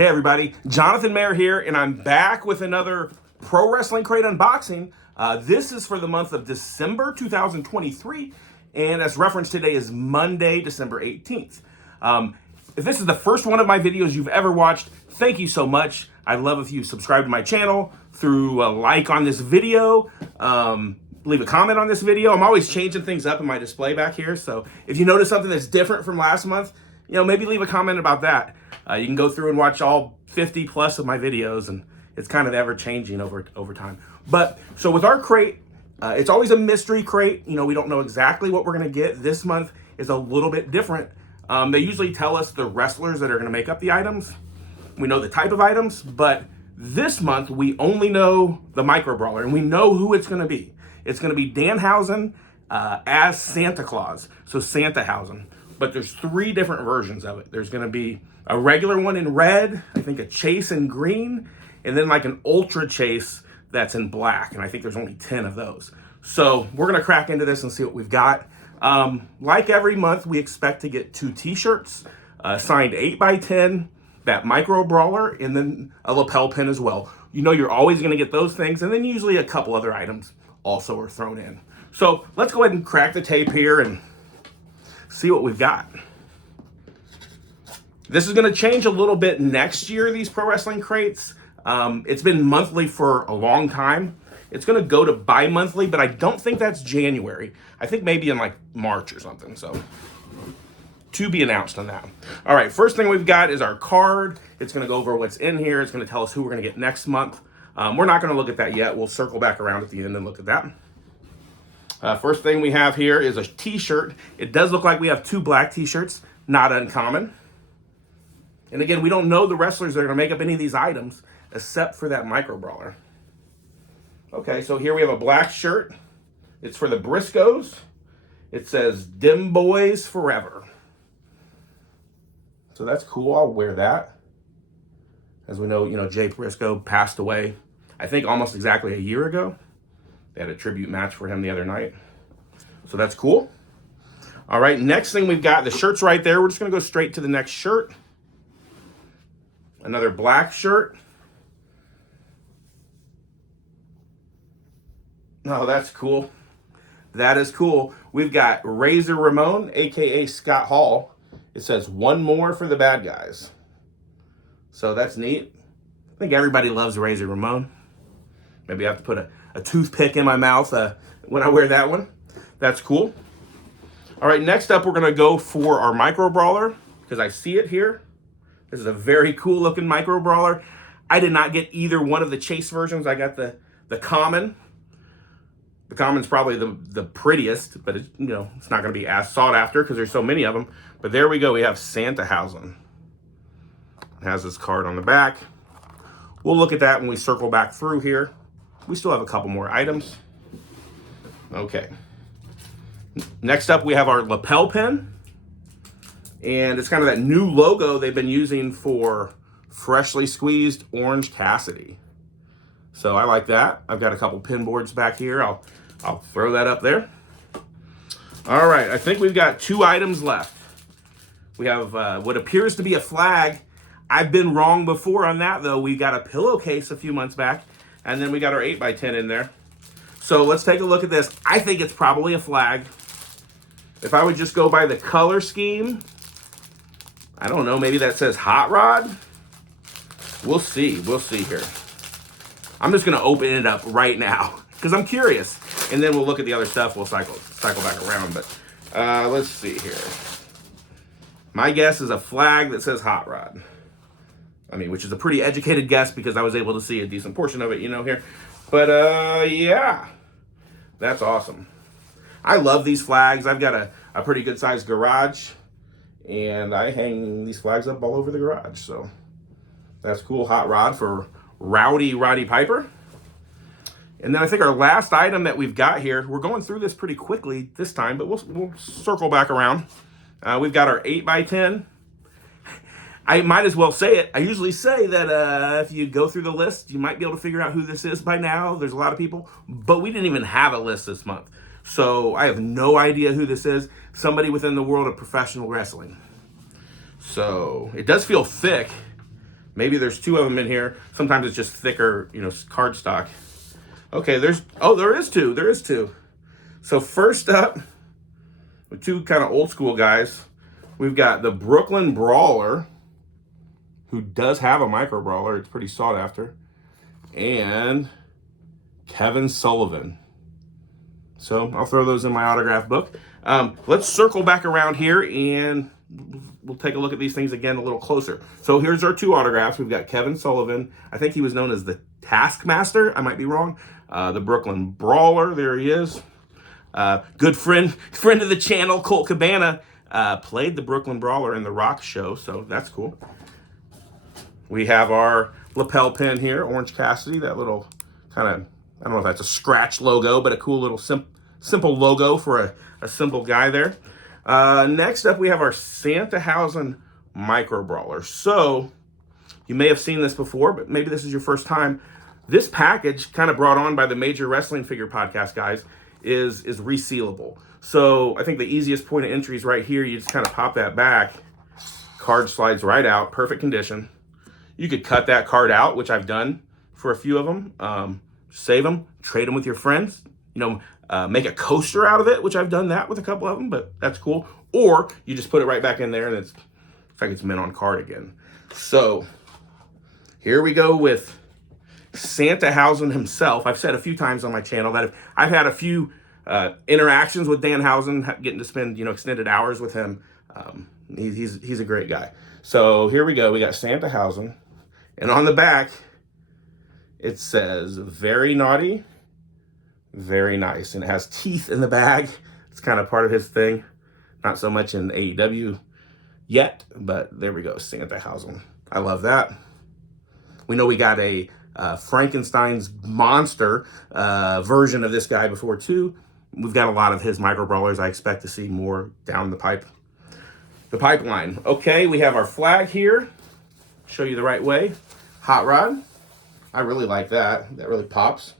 Hey everybody, Jonathan Mayer here, and I'm back with another Pro Wrestling Crate unboxing. This is for the month of December 2023, and as referenced today is Monday, December 18th. If this is the first one of my videos you've ever watched, thank you so much. I'd love if you subscribe to my channel, through a like on this video, leave a comment on this video. I'm always changing things up in my display back here, so if you notice something that's different from last month, maybe leave a comment about that. You can go through and watch all 50 plus of my videos, and it's kind of ever changing over time. But so with our crate, it's always a mystery crate. We don't know exactly what we're gonna get. This month is a little bit different. They usually tell us the wrestlers that are gonna make up the items. We know the type of items, but this month we only know the micro brawler, and we know who it's gonna be. It's gonna be Danhausen as Santa Claus, so Santahausen. But there's 3 different versions of it. There's gonna be a regular one in red, I think a chase in green, and then like an ultra chase that's in black. And I think there's only 10 of those. So we're gonna crack into this and see what we've got. Like every month, we expect to get 2 t-shirts, signed 8x10, that micro brawler, and then a lapel pin as well. You're always gonna get those things, and then usually a couple other items also are thrown in. So let's go ahead and crack the tape here and see what we've got. This is going to change a little bit next year, these Pro Wrestling Crates. It's been monthly for a long time. It's going to go to bi-monthly, but I don't think that's January. I think maybe in like March or something. So to be announced on that. All right, first thing we've got is our card. It's going to go over what's in here. It's going to tell us who we're going to get next month. We're not going to look at that yet. We'll circle back around at the end and look at that. First thing we have here is a t-shirt. It does look like we have 2 black t-shirts, not uncommon. And again, we don't know the wrestlers that are gonna make up any of these items except for that micro brawler. Okay, so here we have a black shirt. It's for the Briscoes. It says Dim Boys Forever. So that's cool, I'll wear that. As we know, Jay Briscoe passed away, I think almost exactly a year ago. They had a tribute match for him the other night. So that's cool. All right, next thing we've got, the shirt's right there. We're just gonna go straight to the next shirt. Another black shirt. Oh, that's cool. That is cool. We've got Razor Ramon, aka Scott Hall. It says one more for the bad guys. So that's neat. I think everybody loves Razor Ramon. Maybe I have to put a toothpick in my mouth when I wear that one. That's cool. All right, next up we're gonna go for our micro brawler, because I see it here. This is a very cool looking micro brawler. I did not get either one of the chase versions. I got the common. The common's probably the prettiest, but it's not gonna be as sought after because there's so many of them. But there we go, we have Santahausen. It has this card on the back. We'll look at that when we circle back through here. We still have a couple more items. Okay. Next up, we have our lapel pin. And it's kind of that new logo they've been using for Freshly Squeezed Orange Cassidy. So I like that. I've got a couple pin boards back here. I'll throw that up there. All right, I think we've got 2 items left. We have what appears to be a flag. I've been wrong before on that, though. We got a pillowcase a few months back, and then we got our 8x10 in there. So let's take a look at this. I think it's probably a flag. If I would just go by the color scheme, I don't know, maybe that says Hot Rod. We'll see here. I'm just gonna open it up right now because I'm curious. And then we'll look at the other stuff. We'll cycle back around, but let's see here. My guess is a flag that says Hot Rod. Which is a pretty educated guess because I was able to see a decent portion of it, here. But yeah, that's awesome. I love these flags. I've got a pretty good sized garage, and I hang these flags up all over the garage. So that's cool. Hot Rod for Rowdy Roddy Piper. And then I think our last item that we've got here, we're going through this pretty quickly this time, but we'll circle back around. We've got our 8x10. I might as well say it. I usually say that if you go through the list, you might be able to figure out who this is by now. There's a lot of people, but we didn't even have a list this month. So I have no idea who this is. Somebody within the world of professional wrestling. So it does feel thick. Maybe there's 2 of them in here. Sometimes it's just thicker, you know, cardstock. Okay, there is 2. There is 2. So first up, with 2 kind of old school guys, we've got the Brooklyn Brawler, who does have a micro brawler. It's pretty sought after. And Kevin Sullivan. So I'll throw those in my autograph book. Let's circle back around here and we'll take a look at these things again a little closer. So here's our 2 autographs. We've got Kevin Sullivan. I think he was known as the Taskmaster. I might be wrong. The Brooklyn Brawler. There he is. Good friend of the channel, Colt Cabana, played the Brooklyn Brawler in the Rock show. So that's cool. We have our lapel pin here, Orange Cassidy. That little kind of, I don't know if that's a scratch logo, but a cool little simple logo for a simple guy there. Next up, we have our Santahausen Micro Brawler. So you may have seen this before, but maybe this is your first time. This package, kind of brought on by the Major Wrestling Figure Podcast guys, is resealable. So I think the easiest point of entry is right here. You just kind of pop that back. Card slides right out, perfect condition. You could cut that card out, which I've done for a few of them. Save them, trade them with your friends. You know, make a coaster out of it, which I've done that with a couple of them, but that's cool. Or you just put it right back in there and it's like it's mint on card again. So here we go with Santahausen himself. I've said a few times on my channel that I've had a few interactions with Danhausen, getting to spend, you know, extended hours with him. He's a great guy. So here we go. We got Santahausen. And on the back, it says, very naughty, very nice. And it has teeth in the bag. It's kind of part of his thing. Not so much in AEW yet, but there we go, Santahausen. I love that. We know we got a Frankenstein's monster version of this guy before too. We've got a lot of his micro brawlers. I expect to see more down the pipeline. Okay, we have our flag here. Show you the right way. Hot Rod. I really like that. That really pops.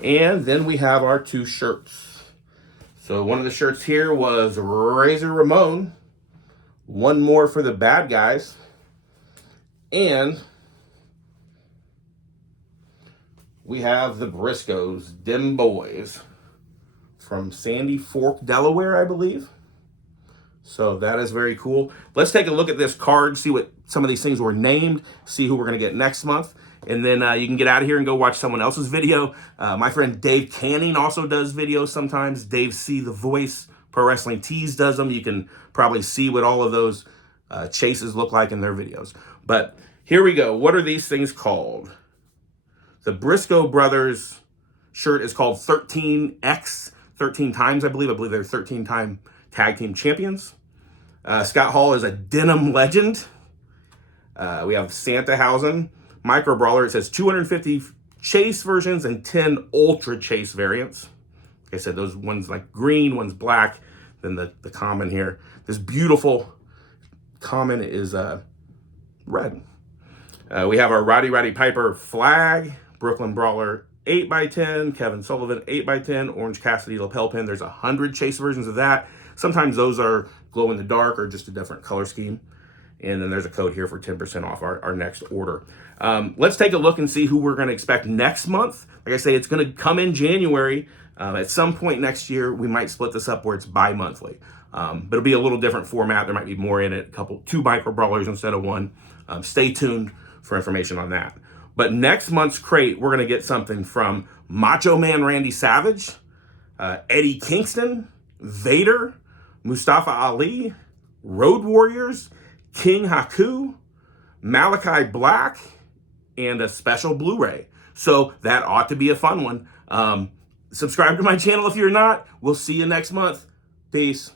And then we have our 2 shirts. So one of the shirts here was Razor Ramon. One more for the bad guys. And we have the Briscoes, Dem Boys, from Sandy Fork, Delaware, I believe. So that is very cool. Let's take a look at this card, see what some of these things were named, see who we're going to get next month. And then you can get out of here and go watch someone else's video. My friend Dave Canning also does videos sometimes. Dave C. The Voice, Pro Wrestling Tees does them. You can probably see what all of those chases look like in their videos. But here we go. What are these things called? The Briscoe Brothers shirt is called 13X, 13 times, I believe. I believe they're 13-time tag team champions. Scott Hall is a denim legend. We have Santahausen Micro Brawler. It says 250 chase versions and 10 ultra chase variants. Like I said, those ones like green, one's black, then the common here. This beautiful common is red. We have our Roddy Piper flag, Brooklyn Brawler 8x10, Kevin Sullivan 8x10, Orange Cassidy lapel pin. There's 100 chase versions of that. Sometimes those are glow in the dark or just a different color scheme. And then there's a code here for 10% off our next order. Let's take a look and see who we're going to expect next month. Like I say, it's going to come in January. At some point next year, we might split this up where it's bi-monthly. But it'll be a little different format. There might be more in it, 2 micro brawlers instead of 1. Stay tuned for information on that. But next month's crate, we're going to get something from Macho Man Randy Savage, Eddie Kingston, Vader, Mustafa Ali, Road Warriors, King Haku, Malachi Black, and a special Blu-ray. So that ought to be a fun one. Subscribe to my channel if you're not. We'll see you next month. Peace.